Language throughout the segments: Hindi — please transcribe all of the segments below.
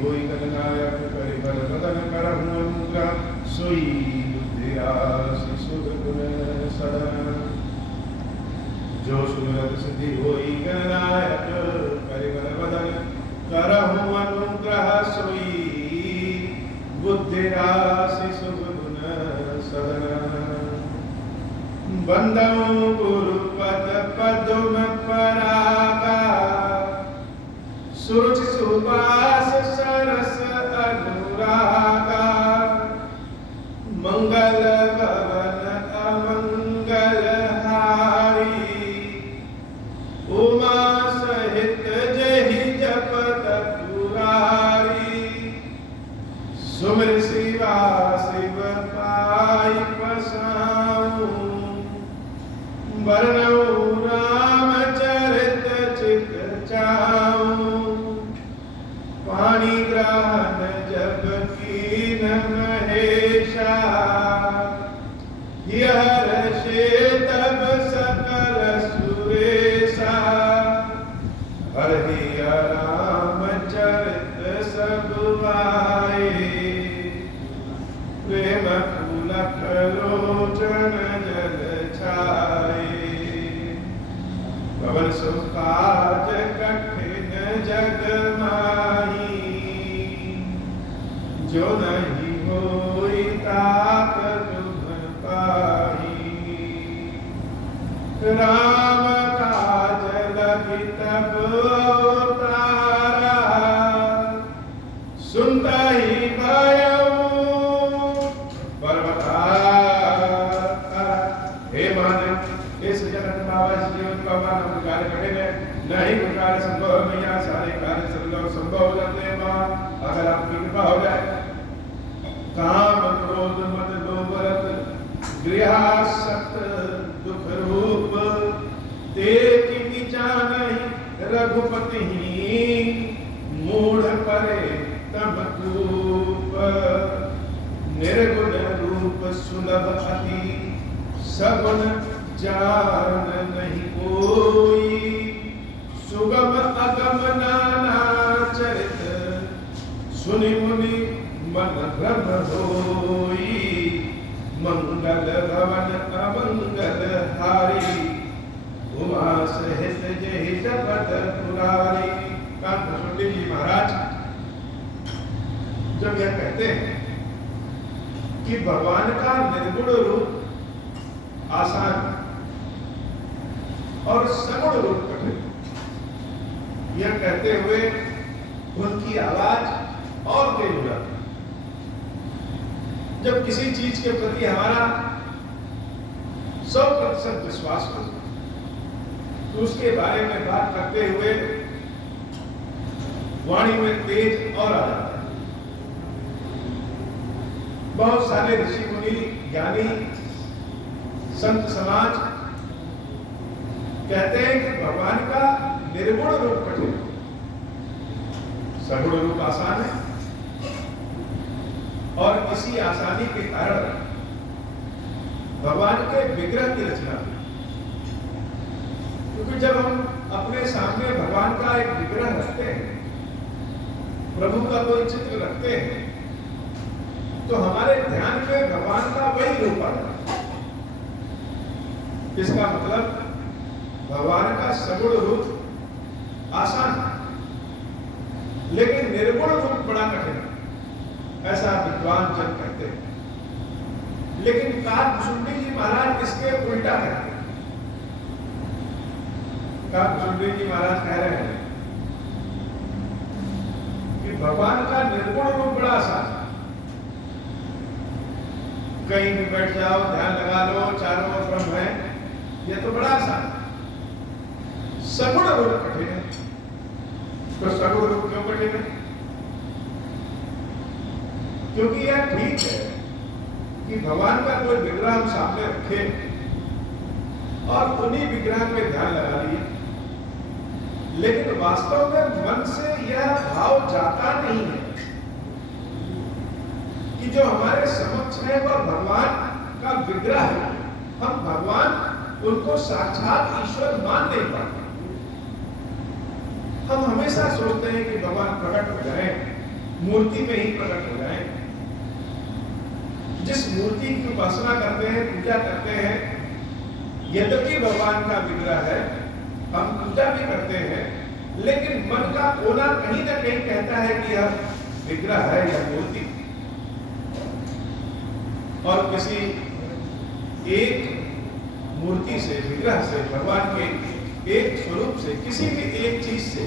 होई गणनायक परिबल बदन करहु अनुग्रह सोई बुद्धि राशि सुख गुण सदन जो सुमिरत सिद्धि होई गणनायक परिबल बदन करहु अनुग्रह सोई बुद्धि राशि सुख गुण सदन बंदौ गुरुपद पदुम परागा सुरुचि सुबास सरस अनुरागा मंगल भवन अमंगल हारी उमा सहित जहि जपत पुरारी सुमिर शिवा शिव पाई पसाऊं वर्णौ रामचरित चित चाऊं पानी ग्रहण जब कीन महेशा हर्षे तब सकल सुरेशा हरि रामचरित सब आए प्रेम पुलक लोचन जल छाए पवन सुख काज कठिन जग माही जो नहीं होई तात तुम पाही राम काज लगी तब अवतारा सुनता ही भयऊ हे महादेव इस जगत बाबा जीवन का मान कार्य कठिन है नहीं कोई कार्य संभव है मैया सारे कार्य संभव हो जाते हैं माँ अगर आपकी कृपा हो जाए काम क्रोध मद लोभ रत गृहासक्त दुख रूप देखि विचानहि रघुपति मूढ़ परे तम कूप निर्गुण रूप सुलभ अति सगुण जान नहीं कोई सुगम अगम नाना चरित सुनि मुनि मन भ्रम होई मंगल भवन अमंगल हारी उमा सहित जहि जपत पुरारी। कांत जी महाराज जब यह कहते हैं कि भगवान का निर्गुण रूप आसान और सगुण रूप कठिन, यह कहते हुए उनकी आवाज और तेज हो जाती। जब किसी चीज के प्रति हमारा 100% विश्वास हो तो उसके बारे में बात करते हुए वाणी में तेज और आ जाता है। बहुत सारे ऋषि मुनि ज्ञानी संत समाज कहते हैं कि भगवान का निर्गुण रूप कठिन, सगुण रूप आसान है और इसी आसानी के कारण भगवान के विग्रह की रचना हुई। क्योंकि जब हम अपने सामने भगवान का एक विग्रह रखते हैं, प्रभु का कोई चित्र रखते हैं, तो हमारे ध्यान में भगवान का वही रूप आता है। इसका मतलब भगवान का सगुण रूप आसान है, लेकिन निर्गुण रूप बड़ा कठिन है, ऐसा विद्वान जन कहते हैं। लेकिन काकभुसुंडी जी महाराज इसके उल्टा कहते हैं। काकभुसुंडी जी महाराज कह रहे हैं कि भगवान का निर्गुण रूप बड़ा आसान है। कहीं भी बैठ जाओ, ध्यान लगा लो, चारों ओर ब्रह्म है, ये तो बड़ा आसान है। सगुण रूप कठिन है। तो सगुण रूप क्यों कठिन है? क्योंकि यह ठीक है कि भगवान का कोई विग्रह हम सामने रखे और उन्हीं विग्रह पे ध्यान लगा लिए, लेकिन वास्तव में मन से यह भाव जाता नहीं है कि जो हमारे समक्ष है वह भगवान का विग्रह है। हम भगवान उनको साक्षात ईश्वर मान नहीं पाते। हम हमेशा सोचते हैं कि भगवान प्रकट हो जाए मूर्ति में ही प्रकट हो जाए। जिस मूर्ति की उपासना करते हैं, पूजा करते हैं, यद्यपि भगवान का विग्रह है, हम पूजा भी करते हैं, लेकिन मन का कोना कहीं ना कहीं कहता है कि यह विग्रह है या मूर्ति। और किसी एक मूर्ति से, विग्रह से, भगवान के एक स्वरूप से, किसी भी एक चीज से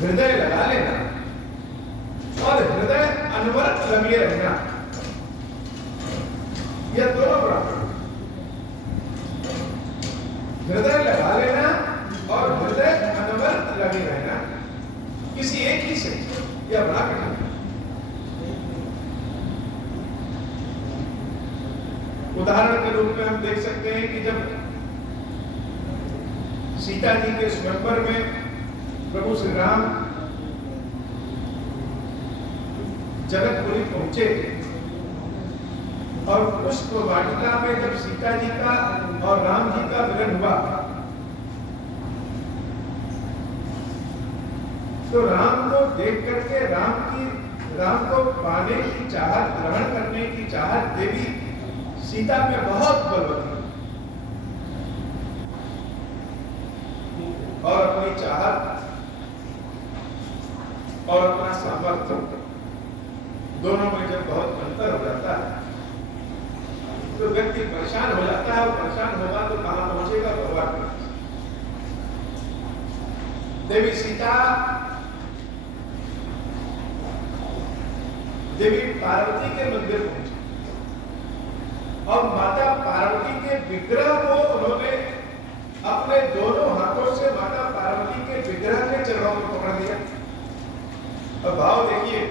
हृदय लगा लेना और हृदय अनवरत लगे रहना, यह दोनों बराबर। हृदय लगा लेना और हृदय अनवरत लगे रहना किसी एक ही से, यह बड़ा कठिन है। उदाहरण के रूप में हम देख सकते हैं कि जब सीता जी के स्वयंवर में प्रभु श्री राम जनकपुरी पहुंचे और पुष्प वाटिका में जब सीता जी का और राम जी का मिलन हुआ, तो राम को देख करके राम को पाने की चाहत, ग्रहण करने की चाहत देवी सीता में बहुत बलवती और अपनी चाहत और अपना सामर्थ्य दोनों में जब बहुत अंतर हो जाता है तो व्यक्ति परेशान हो जाता है, और परेशान होगा तो कहां पहुंचेगा? भगवान के पास। देवी सीता देवी पार्वती के मंदिर पहुंची और माता पार्वती के विग्रह को उन्होंने अपने दोनों हाथों से माता पार्वती के विग्रह के चरणों को पकड़ लिया। अब भाव देखिए,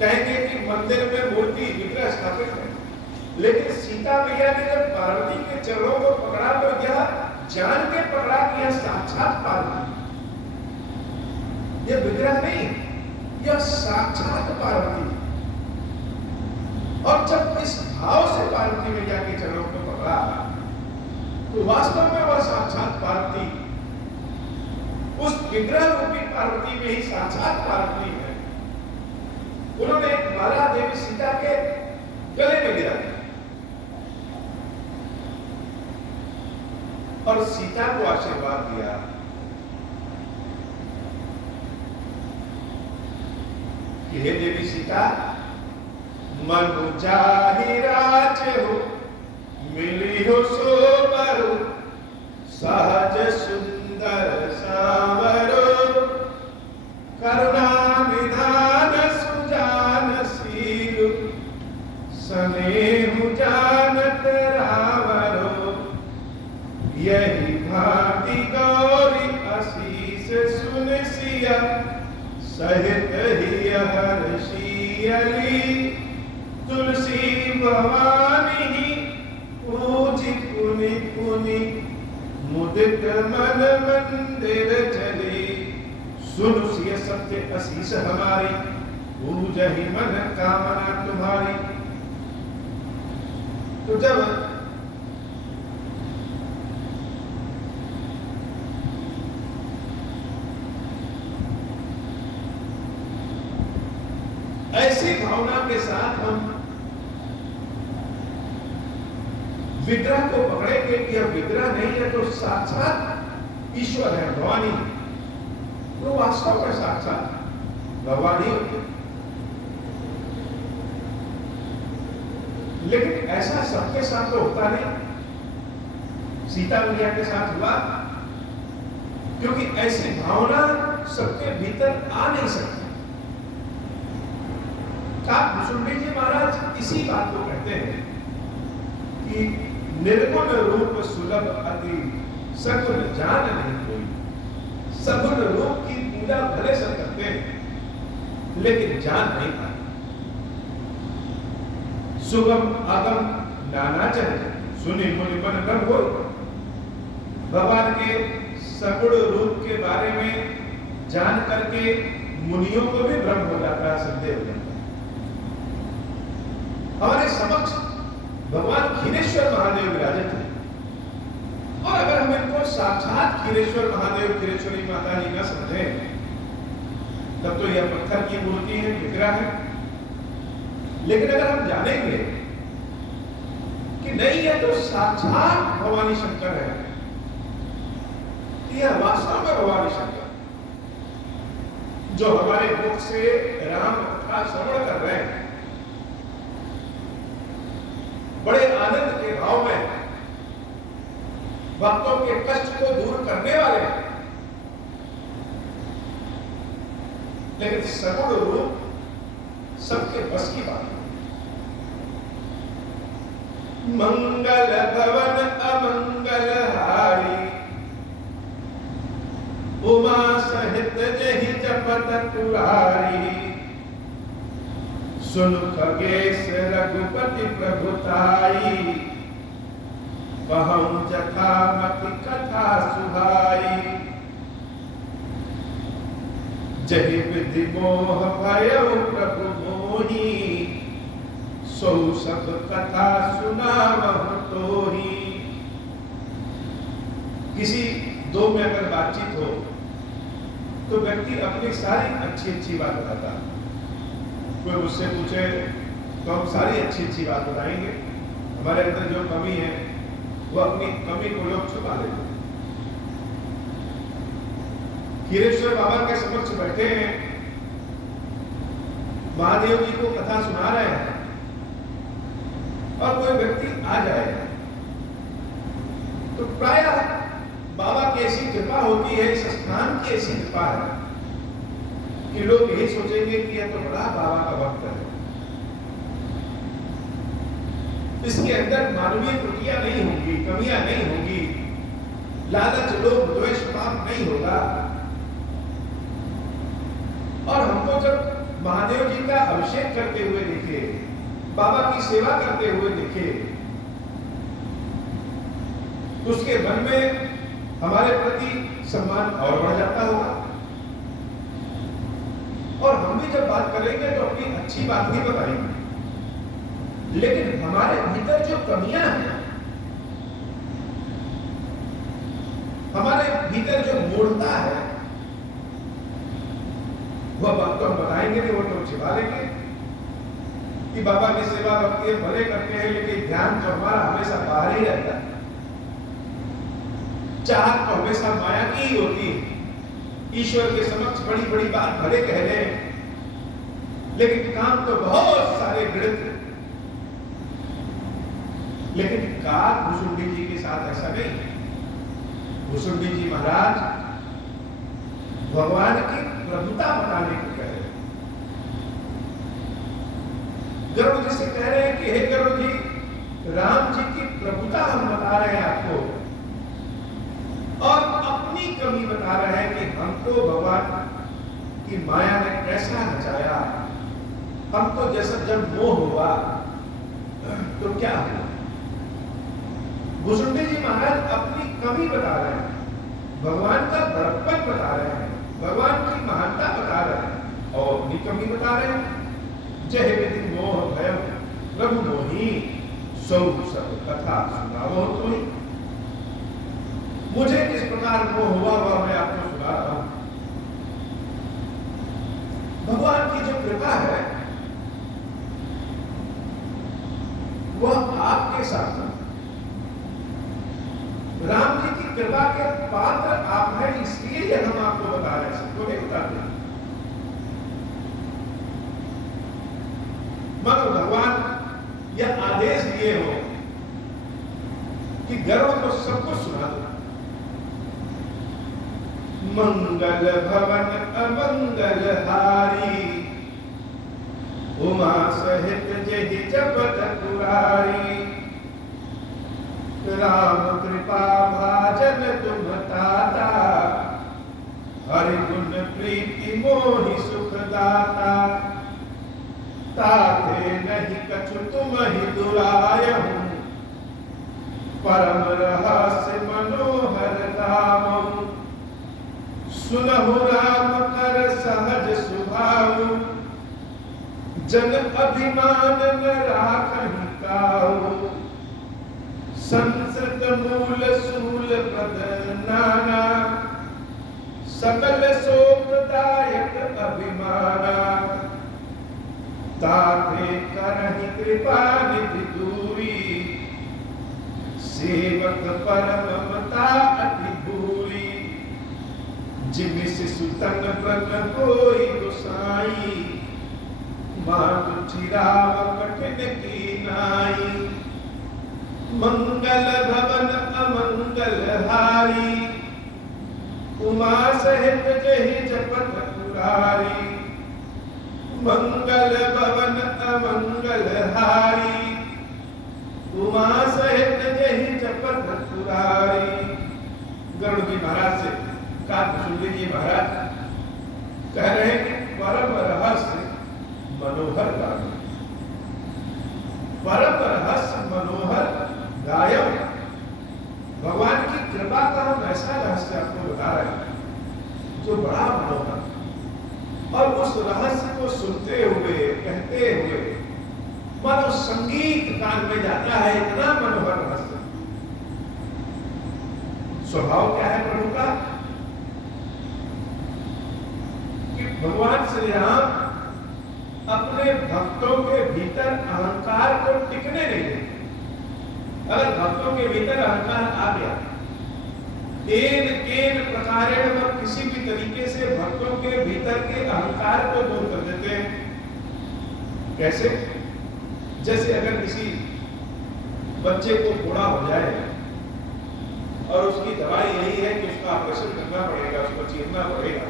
कहेंगे कि मंदिर में मूर्ति विग्रह स्थापित है, लेकिन सीता मैया ने जब पार्वती के चरणों को पकड़ा तो यह जान के पकड़ा कि यह साक्षात पार्वती, यह विग्रह नहीं, यह साक्षात पार्वती। और जब इस भाव से पार्वती मैया के चरणों को पकड़ा तो वास्तव में वह साक्षात पार्वती, उस विग्रह रूपी पार्वती में ही साक्षात पार्वती है। उन्होंने एक माला देवी सीता के गले में गिरा दिया और सीता को आशीर्वाद दिया कि हे देवी सीता, मनु जाहि राज हो, मिली हो सो बरु, सहज सुंदर सावरो, करुणा निधान सुजान सीलु, स्नेहु जानत रावरो, यही भांति गौरी आशीष सुन सिया, सहित ही हर्षियली, तुलसी भवानी पूजी पुनि पुनि, मुदित मन मंदिर चली, सुन सिय सत्य आशीष हमारी, पूजहि मन कामना तुम्हारी। तो जब ऐसी भावना के साथ हम विग्रह को पकड़ेंगे कि यह विग्रह नहीं है तो साक्षात ईश्वर है, भगवान ही, तो वास्तव में साक्षात भगवान ही होते। लेकिन ऐसा सबके साथ तो होता नहीं, सीता मैया के साथ हुआ, क्योंकि ऐसी भावना सबके भीतर आ नहीं सकती। मुसुंडी जी महाराज इसी बात को कहते हैं कि निर्गुण रूप सुलभ अति, सगुण जान नहीं कोई। सगुण रूप की पूजा भले सब करते हैं लेकिन जान नहीं पाते। सुगम अगम नाना चले, सुनि मुनि मन भ्रम हो। भगवान के सगुण रूप के बारे में जान करके मुनियों को भी भ्रम हो जाता है, संदेह हो जाता है। हमारे समक्ष भगवान खीरेश्वर महादेव विराजित हैं, और अगर हम इनको साक्षात खीरेश्वर महादेव, खीरेश्वरी माता जी का समझें तब तो यह पत्थर की मूर्ति है, विग्रह है। लेकिन अगर हम जानेंगे कि नहीं, यह तो साक्षात भवानी शंकर है, यह वास्तव में भवानी शंकर जो हमारे मुख से राम कथा श्रवण कर रहे हैं, बड़े आनंद के भाव में भक्तों के कष्ट को दूर करने वाले हैं, लेकिन सगुण रूप सबके बस की बात है। मंगल भवन अमंगल हारी, उमा सहित जहि जपत तुरारी, सुन खगेश रघुपति प्रभुताई, कहूं जथामति कथा सुहाई, जहि विधि मोह भयउ प्रभु मोही, सो सब कथा सुनावहु तोही। किसी दो में अगर बातचीत हो तो व्यक्ति अपनी सारी अच्छी अच्छी बात बताता है। कोई मुझसे पूछे तो हम सारी अच्छी अच्छी बात बताएंगे, हमारे अंदर जो कमी है वो अपनी कमी को लोग छुपा लेते हैं। खीरेश्वर बाबा के समक्ष बैठे हैं, महादेव जी को कथा सुना रहे हैं, और कोई व्यक्ति आ जाए तो प्रायः बाबा की ऐसी कृपा होती है, इस स्थान की ऐसी कृपा है कि लोग यही सोचेंगे कि यह तो बड़ा बाबा का भक्त है, इसके अंदर मानवीय त्रुटियां नहीं होंगी, कमियां नहीं होंगी, लालच लोभ द्वेष पाप नहीं होगा। और हमको जब महादेव जी का अभिषेक करते हुए देखे, बाबा की सेवा करते हुए देखे, तो उसके मन में हमारे प्रति सम्मान और बढ़ जाता होगा। और हम भी जब बात करेंगे तो अपनी अच्छी बात भी बताएंगे, लेकिन हमारे भीतर जो कमियां हैं, हमारे भीतर जो मूढ़ता है, वह बात तो हम बताएंगे नहीं, वो तो छिपा लेंगे कि बाबा की सेवा भक्ति भले करते हैं, लेकिन ध्यान तो हमारा हमेशा बाहर ही रहता है। चाहत तो हमेशा माया की ही होती है। ईश्वर के समक्ष बड़ी बड़ी बात भले कह लें, लेकिन काम तो बहुत सारे गृहस्थ। लेकिन काक भुसुंडी जी के साथ ऐसा नहीं। भुसुंडी जी महाराज भगवान की प्रभुता बताने को कह रहे हैं। गरुड़ जी से कह रहे हैं कि हे गरुड़ जी, राम जी की प्रभुता हम बता रहे हैं आपको, और अपनी कमी बता रहे हैं कि हमको भगवान की माया ने कैसा नचाया, हमको जैसा जब मोह हुआ तो क्या हुआ। भुसुंडी जी महाराज अपनी कमी बता रहे हैं, भगवान का बड़प्पन बता रहे हैं, भगवान की महानता बता रहे हैं, और अपनी कमी बता रहे हैं। जय विधि मोह भय प्रभु मोही, सौ सब कथा सुनावो तोही। मुझे किस प्रकार मोह हुआ वह मैं आपको सुना रहा हूं। भगवान की जो कृपा है वह आपके साथ है। राम जी की कृपा के पात्र आप हैं, इसलिए यह हम आपको बता रहे हैं, सबको नहीं बताते। मगर भगवान यह आदेश दिए हो कि गरुड़ को सब कुछ सुना दो। मंगल भवन अमंगल हारी, उमा सहित जहि जपत तुरारी। राम कृपा भाजन तुम ताता, हरि गुण प्रीति मोहि सुख दाता। ताते नहीं कछु तुम ही दुरायहु, परम रहस्य मनोहर रामहु। सुनहु राम कर सहज सुभाव, जन अभिमान न राखहि काहू। संसृत मूल सूल पद नाना, सकल शोकदायक अभिमाना, ताते करहि कृपा निधि दूरी, सेवक परम ममता अति भूरी, जिमि शिशु तन व्रत कोई गोसाई, मातु चिराव कठिन की नाई, मंगल भवन अमंगल हारी, उमा सहित जहि जपत पुरारी, मंगल भवन अमंगल हारी, उमा सहित जहि जपत पुरारी। गरुड़ जी महाराज से काकभूषुंडी जी महाराज कह रहे हैं कि परम रहस्य मनोहर गायम, परम रहस्य मनोहर गायम। भगवान की कृपा का हम ऐसा रहस्य आपको बता रहे हैं जो बड़ा मनोहर, और उस रहस्य को सुनते हुए कहते हुए मानो संगीत कान में जाता है, इतना मनोहर रहस्य। स्वभाव क्या है प्रभु का कि भगवान श्री राम अपने भक्तों के भीतर अहंकार को टिकने नहीं देते। अगर भक्तों के भीतर अहंकार आ गया, केन केन प्रकारेण वह किसी भी तरीके से भक्तों के भीतर के अहंकार को दूर कर देते हैं। कैसे? जैसे अगर किसी बच्चे को फोड़ा हो जाए और उसकी दवाई यही है कि उसका ऑपरेशन करना पड़ेगा, उसको चीरना पड़ेगा,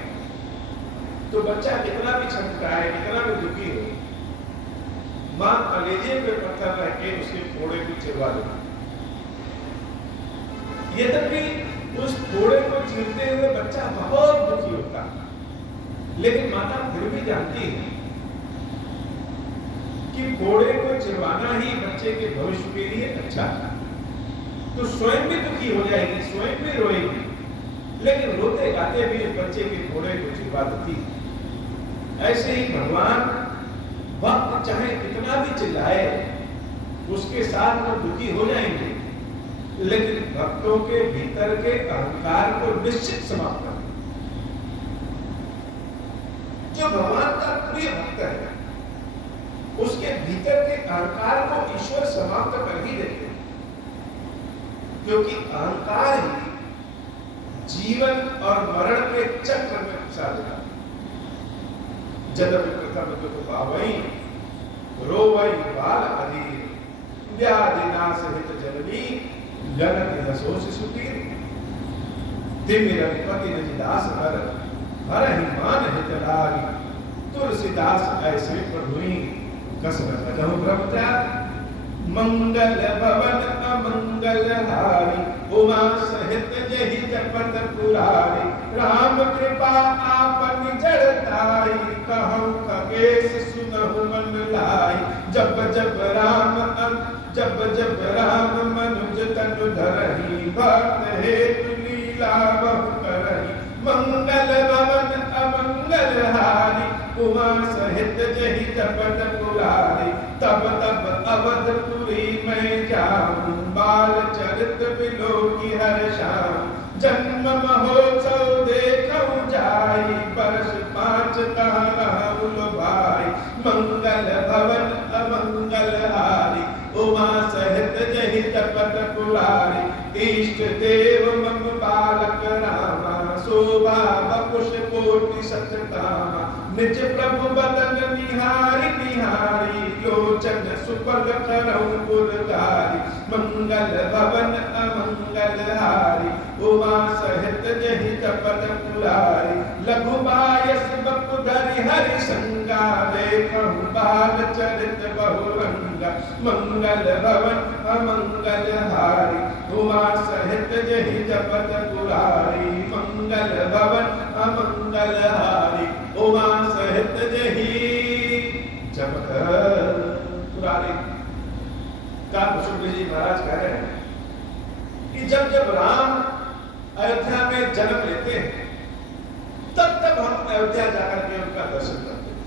तो बच्चा कितना भी छटकाए, कितना भी दुखी हो, मां कलेजे पे पत्थर रख के उसके फोड़े को चिरवा देती। यद्यपि उस फोड़े को चीरते हुए बच्चा बहुत दुखी होता, लेकिन माता फिर भी जानती है कि फोड़े को चिरवाना ही बच्चे के भविष्य के लिए अच्छा है। तो स्वयं भी दुखी हो जाएगी, स्वयं भी रोएगी, लेकिन रोते गाते भी उस बच्चे के फोड़े को चिरवा देती। ऐसे ही भगवान भक्त चाहे कितना भी चिल्लाए, उसके साथ वो दुखी हो जाएंगे, लेकिन भक्तों के भीतर के अहंकार को निश्चित समाप्त कर। जो भगवान का प्रिय भक्त है, उसके भीतर के अहंकार को ईश्वर समाप्त कर ही देते हैं, क्योंकि अहंकार ही जीवन और मरण के चक्र में फंसा देता है। जदपि प्रथम दुख पावई रोवई बाल अधीर, व्याधि नाश हित जननी जनति हसोस सुपीर, तिमिर पति निज दास हर हरहि मान हित लागी, तुलसीदास ऐसे प्रभुई कसरत कहूं ब्रह्मत्याग। मंगल भवन अमंगल हारी, उमा सहित जहि जपत पुरारी, राम कृपा आपन जड़ताई, कहूं खगेश सुनहु मन लाई। जब जब राम मनुज तनु धरहि, भक्त हेतु लीला बहु करहि। मंगल भवन अमंगल हारी, उमा सहित जहि जपत पुरारी। तब अवधपुरी में जाऊं, बाल चरित बिलो की हर शाम। जन्म महोत्सव देखऊं जाई, वर्ष 5 कहाँ राहुल भाई। मंगल भवन अमंगल हारी, उमा सहित जहि जपत पुरारी। इष्ट देव मम बालक रामा, शोभा बकुश कोटि सतकामा। निज प्रभु बदन निहारी निहारी, लोचन सुपल करऊं पुरगारी। मंगल भवन अमंगल हारी, उमा सहित जहि जपत पुरारी। लघु बायस बपुधरि हरि संगा, देखहु बाल चरित बहुरंगा। मंगल भवन अमंगल हारी, उमा सहित जहि जपत पुरारी। मंगल भवन अमंगल हारी, उमा सहित जहि जपत पुरारी। काकभूषुंडी जी महाराज कह रहे हैं कि जब जब राम अयोध्या में जन्म लेते हैं, तब तब हम अयोध्या जाकर के उनका दर्शन करते हैं।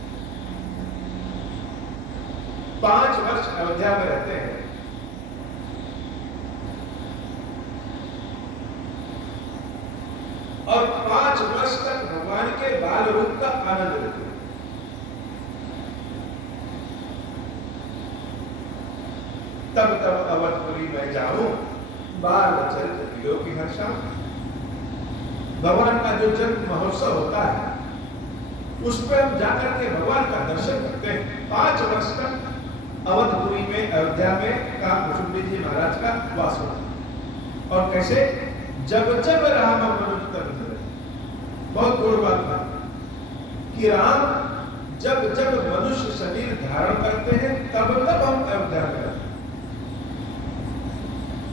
5 वर्ष अयोध्या में रहते हैं, और 5 वर्ष तक भगवान के बाल रूप का आनंद लेते हैं। तब तब अवधपुरी में जाऊं, बाल चरित्र पियो की हर शाम। भगवान का जो जन्म महोत्सव होता है उस पर हम जाकर के भगवान का दर्शन करते हैं। 5 वर्ष तक अवधपुरी में, अयोध्या में काकुशुंडी जी महाराज का वास होता। और कैसे? जब जब राम मनुष्य तब धरे। बहुत बड़ी बात है कि राम जब जब मनुष्य शरीर धारण करते हैं तब तब हम अयोध्या में रहते हैं।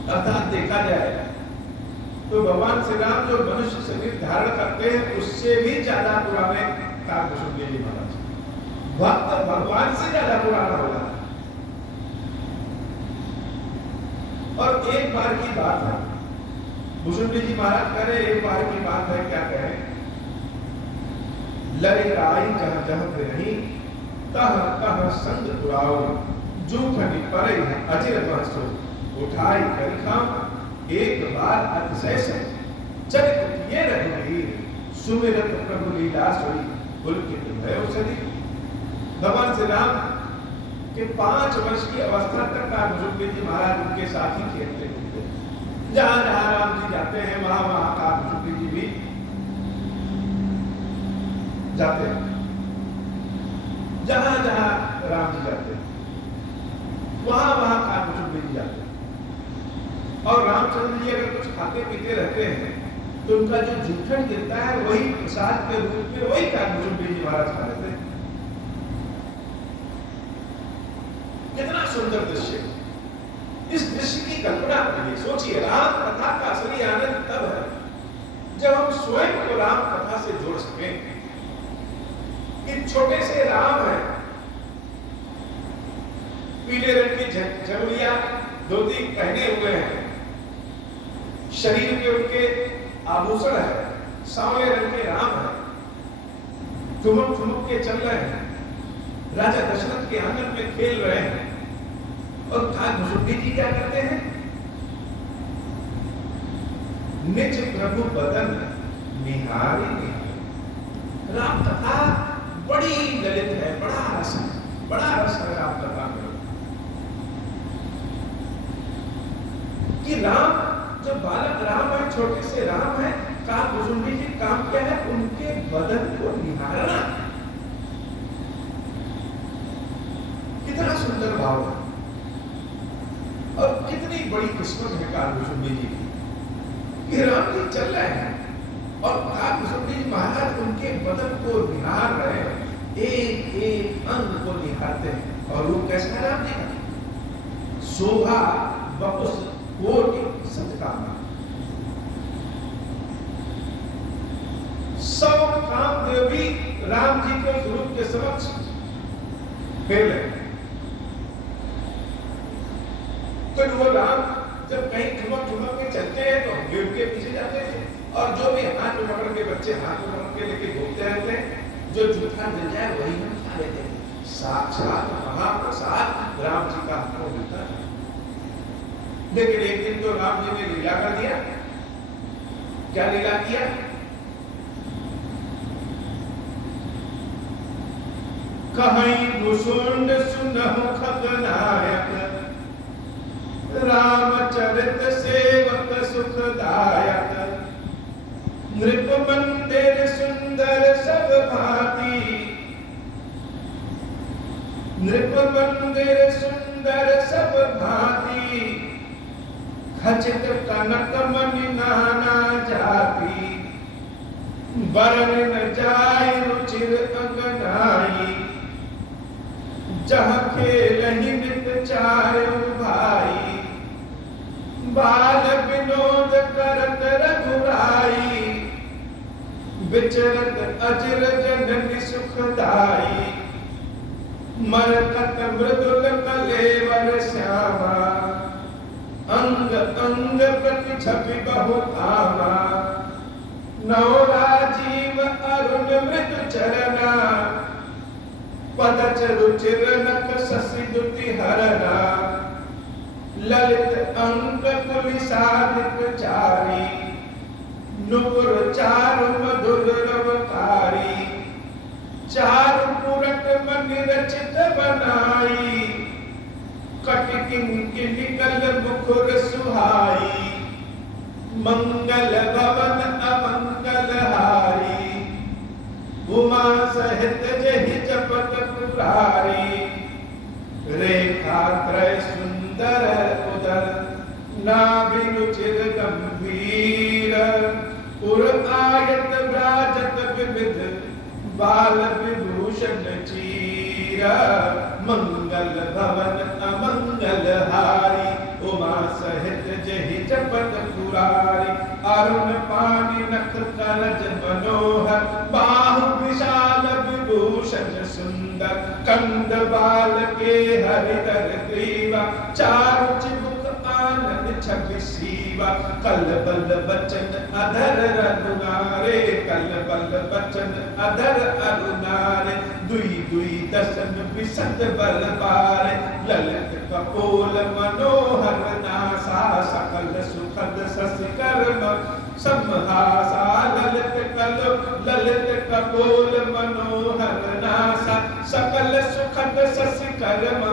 अर्थात देखा जाए तो भगवान श्री राम जो मनुष्य शरीर धारण करते हैं उससे भी ज्यादा पुराने काकुशुंडी जी महाराज। भक्त भगवान से ज्यादा पुराना होगा। और एक बार की बात है, कुशुंडी जी महाराज कह रहे, एक बार की बात है, क्या कहें? लरे राई जहां जहां पे रही, तह तह संग पुराओ, जूठनी परे अजिर बहसो, उठाई करिखाम, एक बार अतिशय से चरित किए रघुवीर, सुमिरत प्रभु लीला सोई, पुलकित भयो सदी। भगवान श्री राम के 5 वर्ष की अवस्था तक काकुशुंडी जी महाराज उनके साथ ही खेलते थे। जहां जहां राम जी जाते हैं वहां वहां काकुशुंडी जी भी जाते हैं। जहां जहां राम जी जाते हैं वहां वहां काकुशुंडी जी जाते हैं। और रामचंद्र जी अगर कुछ खाते पीते रहते हैं तो उनका जो जूठन गिरता है वही प्रसाद के रूप में वही काकुशुंडी जी महाराज खा लेते हैं। कितना सुंदर दृश्य! इस दृश्य की कल्पना करिए, सोचिए। राम कथा का असली आनंद तब है जब हम स्वयं को राम कथा से जोड़ सकें। कि छोटे से राम है, पीले रंग की झगड़िया धोती पहने हुए हैं, शरीर के उनके आभूषण है, सांवले रंग के राम है, ठुमक ठुमक के चल रहे हैं, राजा दशरथ के आंगन में खेल रहे हैं। और काकुशुंडी जी क्या करते हैं? निज प्रभु बदन निहारी निहारी। राम कथा बड़ी ललित है, बड़ा रस है राम कथा में। कि राम जो बालक राम है, छोटे से राम है, काकुशुंडी जी काम क्या है? उनके बदन को निहारना। कितना सुंदर भाव है और कितनी बड़ी किस्मत है काकुशुंडी जी की कि राम जी चल रहे हैं और काकुशुंडी जी महाराज उनके बदन को निहार रहे हैं, एक एक अंग को निहारते हैं। और रूप कैसा है राम जी का? शोभा बपुस कोटि सत्कामा। सब काम देवी राम जी के रूप के समक्ष फेल है। तो वो राम जब कहीं ठुमक ठुमक के चलते हैं तो हम भी उनके पीछे जाते हैं। और जो भी हाथ में पकड़ के बच्चे हाथ में पकड़ के लेके घूमते रहते हैं, जो जूठा मिल जाए वही हम खा लेते हैं। साक्षात महाप्रसाद राम जी का हमको मिलता है। लेकिन एक दिन तो राम जी ने लीला कर दिया। क्या लीला किया? कहीं भूषुंड सुनहु खगनायक, रामचरित सेवक सुखदायक, नृप मंदिर सुंदर सब भांति, नृप मंदिर सुंदर सब भांति, खचित कनक मणि नाना जाति, बरन न जाय रुचिर अंगनाई, जहाँ खेलहि नित चारु भाई, बाल विनोद करत रघुराई, विचरत अजिर जननी सुखदाई, मरकत मृदुल कलेवर श्यामा, अंग अंग प्रति छवि बहु कामा, नौ राजीव अरुण मृदु चरना, पदच रुचिर नख शशि दुति हरना, ललित अंक कुलिसादित चारी, नुपुर चारु मधुर रवकारी। चारु पुरट मन रचित बनाई, कटकिन के निकल मुखुर सुहाई, मंगल भवन अमंगल हारी, उमा सहित जहि जपत पुरारी, रेखा त्रय सुंदर उदर, नाभि रुचिर गंभीर, उर आयत व्राजत विविध, बाल विभूषण चीर, मंगल भवन अमंगल हारी, उमा सहित जहि जपत पुरारी, अरुण पानी नख करज मनोहर, बाहु विशाल विभूषण सुंदर, कंद बाल के हरिधर ग्रीवा, चारु चिबुक आनन छवि सीवा, कल बल बचन अधर रघुनारे, कल बल बचन अधर अरुणारे, दुई दुई दसन विशद बल पारे, ललित कपोल मनोहर नासा, सकल सुखद शशि कर्म समहासा, ललित कपोल मनोहर नासा, सकल सुखद शशि कर्म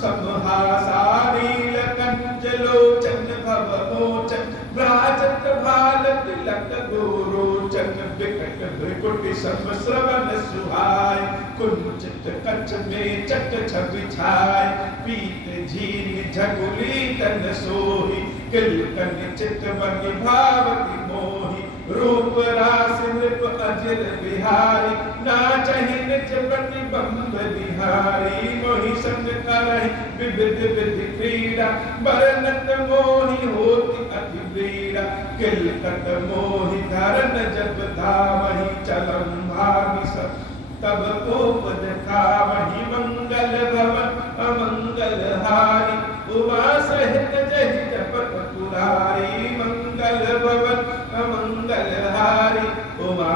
समहासा, नीलकंठ लोचन भव मोचन, व्राजत भाल तिलक गोरोचन, विकट भ्रिकुटि सम श्रवण सुहाय, कुंचित कच्छ में चट छवि छाय, पीत झील झगुली तन सोही, किलकन चितवन भावति मोही, रूप रास नृप अजिर बिहारी, नाचहि निज प्रतिबंब बिहारी, मोहि संग करहि विविध विधि क्रीड़ा, बरनत मोहि होति अति ब्रीड़ा, किलकत मोहि धरन जब धामहि, चलम भामि सब तब कोप दिखावहि, मंगल भवन अमंगल हारी, उमा सहित जहि जपत पुरारी, मंगल भवन अमंगल हारी, उमा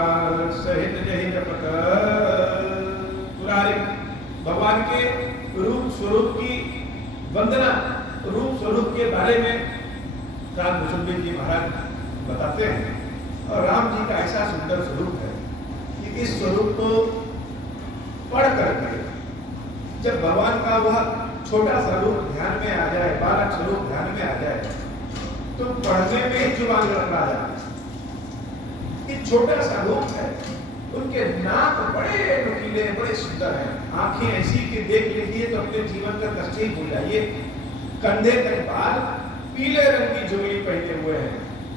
सहित जहि जपत पुरारी। भगवान के रूप स्वरूप की वंदना, रूप स्वरूप के बारे में रामकुशुंडी जी महाराज बताते हैं, और राम जी का ऐसा सुंदर स्वरूप है कि इस स्वरूप को पढ़ करके जब भगवान का वह छोटा सा रूप ध्यान में आ जाए, बालक स्वरूप ध्यान में आ जाए, तो पढ़ने में ही जुबान लड़खड़ा जाता है। कि छोटा सा रूप है, उनके नाक बड़े नुकीले, बड़े सुंदर हैं, आंखें ऐसी कि देख लीजिए तो अपने जीवन का कष्ट ही भूल जाइए, कंधे तक बाल, पीले रंग की झुमरी पहने हुए हैं,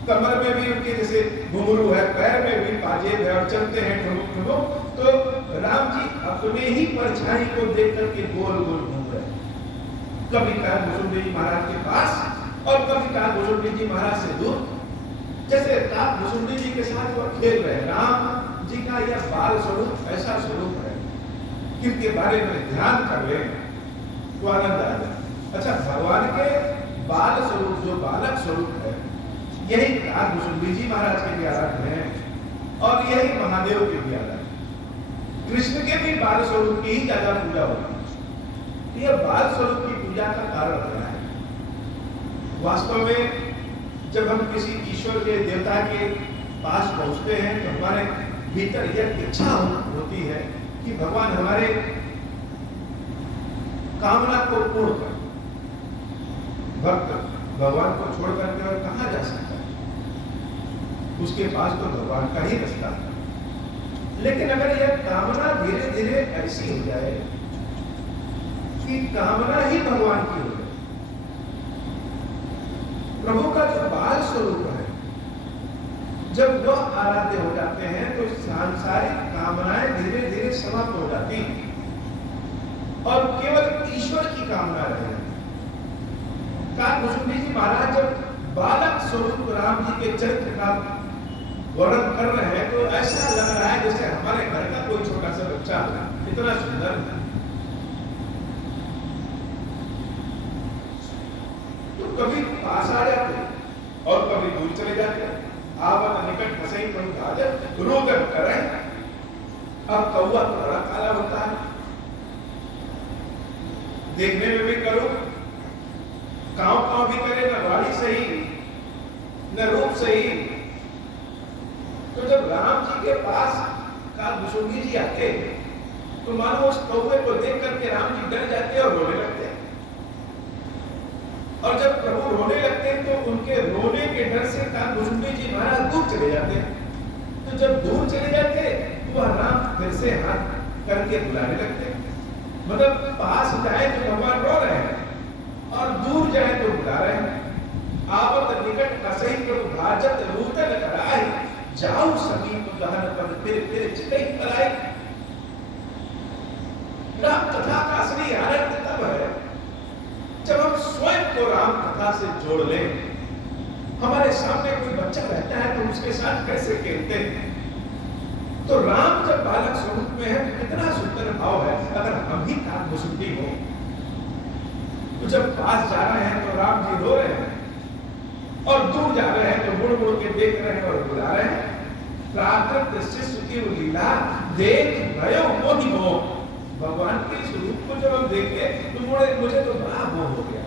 कमर में भी उनके जैसे घुंघरू है, पैर में भी पाजेब है, और चलते हैं ठुमुक ठुमुक। तो राम जी अपने ही परछाई को देख करके गोल गोल घूम रहे, कभी काकभूषुंडी जी महाराज के पास और कभी काकभूषुंडी जी महाराज से दूर, जैसे काकभूषुंडी जी के साथ वह खेल रहे। राम जी का यह बाल स्वरूप ऐसा स्वरूप है कि उनके बारे में ध्यान कर ले तो आनंद आ जाए। अच्छा, भगवान के बाल स्वरूप जो बालक स्वरूप है, यही काकभूषुंडी जी महाराज के भी आराध्य हैं और यही महादेव के भी आराध्य। कृष्ण के भी बाल स्वरूप की ही ज्यादा पूजा होती है। यह बाल स्वरूप की पूजा का कारण क्या है? वास्तव में जब हम किसी ईश्वर के देवता के पास पहुंचते हैं तो हमारे भीतर यह इच्छा होती है कि भगवान हमारे कामना को पूर्ण कर। भक्त भगवान को छोड़ करके और कहां जा सकता है? उसके पास तो भगवान का ही रास्ता है। लेकिन अगर यह कामना धीरे धीरे ऐसी हो जाए कि कामना ही भगवान की हो जाए, प्रभु का जो बाल स्वरूप है, जब वह आराध्य हो जाते हैं तो सांसारिक कामनाएं धीरे धीरे समाप्त हो जाती और केवल ईश्वर की कामना रह जाती। काकभूषुंडी जी महाराज जब बालक स्वरूप राम जी के चरित्र का वर्णन कर रहे हैं तो ऐसा लग रहा है जैसे हमारे घर का कोई छोटा सा बच्चा है, इतना सुंदर है। तो कभी पास आ जाते और कभी दूर चले जाते। आवत निकट फसई पर गाजर रोदन करें। अब कौवा थोड़ा काला होता है, देखने में भी करो, काव काव भी करे, न वाणी सही न रूप सही। तो जब राम जी के पास काकभूषुंडी जी आते तो मानो उस कौवे को देख करके राम जी डर जाते और रोने लगते। और जब प्रभु रोने लगते हैं तो उनके रोने के डर से काकभुजुंडी जी महाराज दूर चले जाते हैं। तो जब दूर चले जाते तो वह राम फिर से हाथ करके बुलाने लगते। मतलब पास जाए तो भगवान रो रहे हैं और दूर जाए तो बुला रहे हैं। आवत निकट असही प्रभु भाजत रूतन कराई, जाऊं समीप गहन पर फिर चितई कराई। राम कथा का असली आनंद तब है जब हम स्वयं को राम कथा से जोड़ लें। हमारे सामने कोई बच्चा रहता है तो उसके साथ कैसे खेलते हैं, तो राम जब बालक स्वरूप में है कितना सुंदर भाव है। अगर हम ही काकभुजुंडी हो तो जब पास जा रहे हैं तो राम जी रो रहे हैं और दूर जा रहे हैं तो मुड़ मुड़ के देख रहे हैं और बुला रहे हैं। प्राकृत शिष्य की लीला देख भयो मोहि मोह। भगवान के स्वरूप को जब हम देखे तो मुझे तो बड़ा मोह हो गया,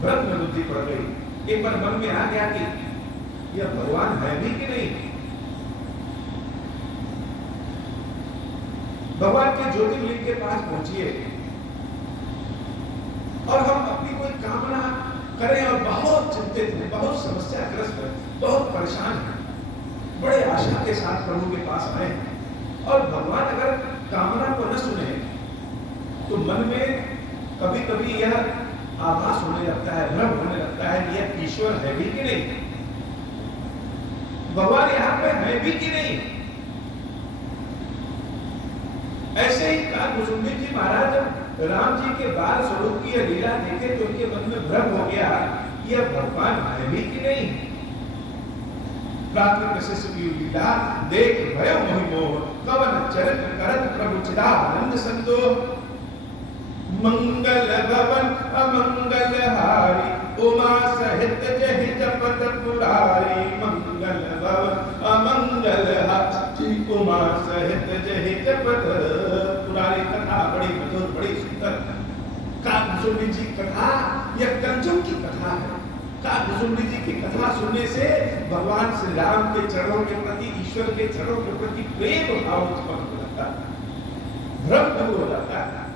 ब्रह्म बुद्धि पड़ गई। एक बार मन में आ गया कि यह भगवान है भी कि नहीं। भगवान के ज्योतिर्लिंग के पास पहुंचिए और हम अपनी कोई कामना करें और बहुत चिंतित हैं, बहुत समस्याग्रस्त हैं, बहुत परेशान हैं, बड़े आशा के साथ प्रभु के पास आए और भगवान अगर कामना को न सुने तो मन में कभी कभी यह आभास होने लगता है, भ्रम होने लगता है कि यह ईश्वर है भी कि नहीं, भगवान यहाँ पे है भी कि नहीं। ऐसे ही काकभुजुंडी जी महाराज जब राम जी के बाल स्वरूप की यह लीला देखे तो उनके मन में भ्रम हो गया कि यह भगवान है भी कि नहीं। प्राकृत शिष्य की लीला देख भयो मोहि मोह, कवन चरित करत प्रभु चिदानंद संतोष। मंगल भवन अमंगल हारी, उमा सहित जहि जपत पुरारी। मंगल भवन अमंगल हारी, उमा सहित जहि जपत पुरारी। कथा बड़ी मधुर, बड़ी सुंदर। काकभुजुंडी जी कथा यह कंजों की कथा है। काकभुजुंडी जी की कथा सुनने से भगवान श्री राम के चरणों के प्रति, ईश्वर के चरणों के प्रति प्रेम भाव उत्पन्न हो जाता है, भ्रम दूर हो जाता है।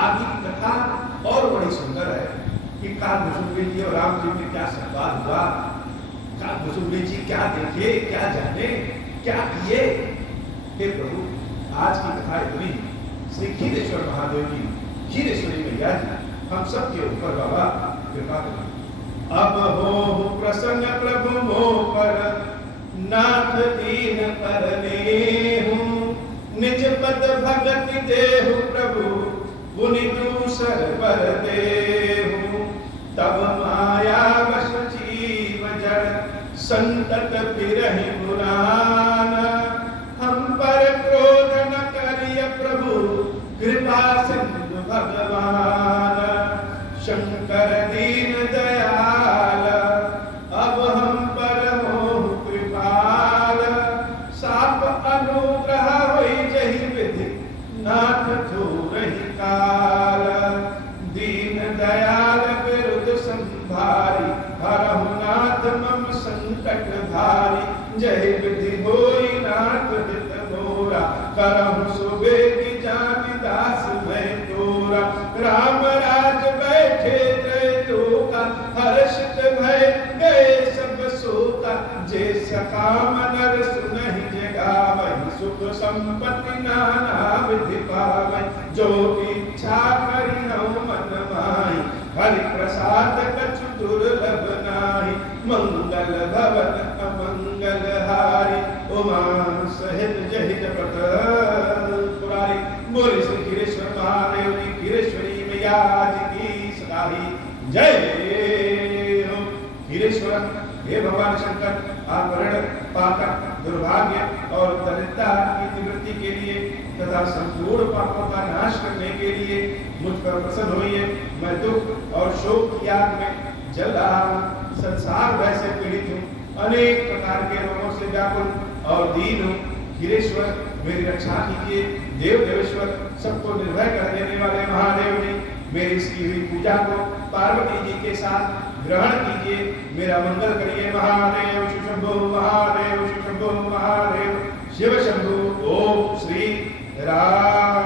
आगे की कथा और बड़ी सुंदर है कि काकभुजुंडी जी और राम जी में क्या संवाद हुआ, काकभुजुंडी जी क्या देखे, क्या जाने, क्या किए। हे प्रभु, आज की कथा इतनी। श्री खीरेश्वर महादेव जी, खीरेश्वरी मैया जी हम सब के ऊपर बाबा कृपा करें। अब हो प्रसन्न प्रभु मोह पर, नाथ दीन परने हूँ। निज पद भगत देहु प्रभु, पुनि दूसर बर देहु। तब माया वश जीव जड़, संतत फिरहि पुराण। हम पर क्रोध न करिय प्रभु, कृपा सिंधु भगवान। शंकर दीन दयाल, अब हम पर हो कृपाल। साप अनुग्रह होई जहि विधि, नाथ थोरहि काल। दीन दयाल विरुद्ध संभारी, हरहु नाथ मम संकट भारी। जहि विधि होई नाथ हित मोरा, करहु सुबेगी जानि दास मैं तोरा। राम राज बैठे त्रैलोका, हर्षित भय गए सब शोका। जे सकाम नर सुनहि जगावहि, सुख संपत्ति नाना विधि पावहि। जो इच्छा करि हऊ मन माहि, हरि प्रसाद कछु दुर्लभ नाहि। मंगल भवन अमंगल हारी, उमा सहित जहि जपत पुरारी। बोले श्री खीरेश्वर महादेव की, खीरेश्वरी मैया जी की सदा ही जय हो। खीरेश्वर हे भगवान शंकर, आप ऋण पातक दुर्भाग्य और दरिद्रता की निवृत्ति के लिए तथा संपूर्ण पापों का नाश करने के लिए मुझ पर प्रसन्न होइए। मैं दुख और शोक की आग में जल रहा हूँ, संसार भय से पीड़ित हूँ, अनेक प्रकार के रोगों से व्याकुल और दीन हूँ। खीरेश्वर मेरी रक्षा कीजिए। देव देवेश्वर, सबको निर्भय कर देने वाले महादेव जी, मेरी इसकी हुई पूजा को पार्वती जी के साथ ग्रहण कीजिए, मेरा मंगल करिए। महादेव शिव शंभो, महादेव शिव शंभो, महादेव शिव शंभो। ओम श्री विराट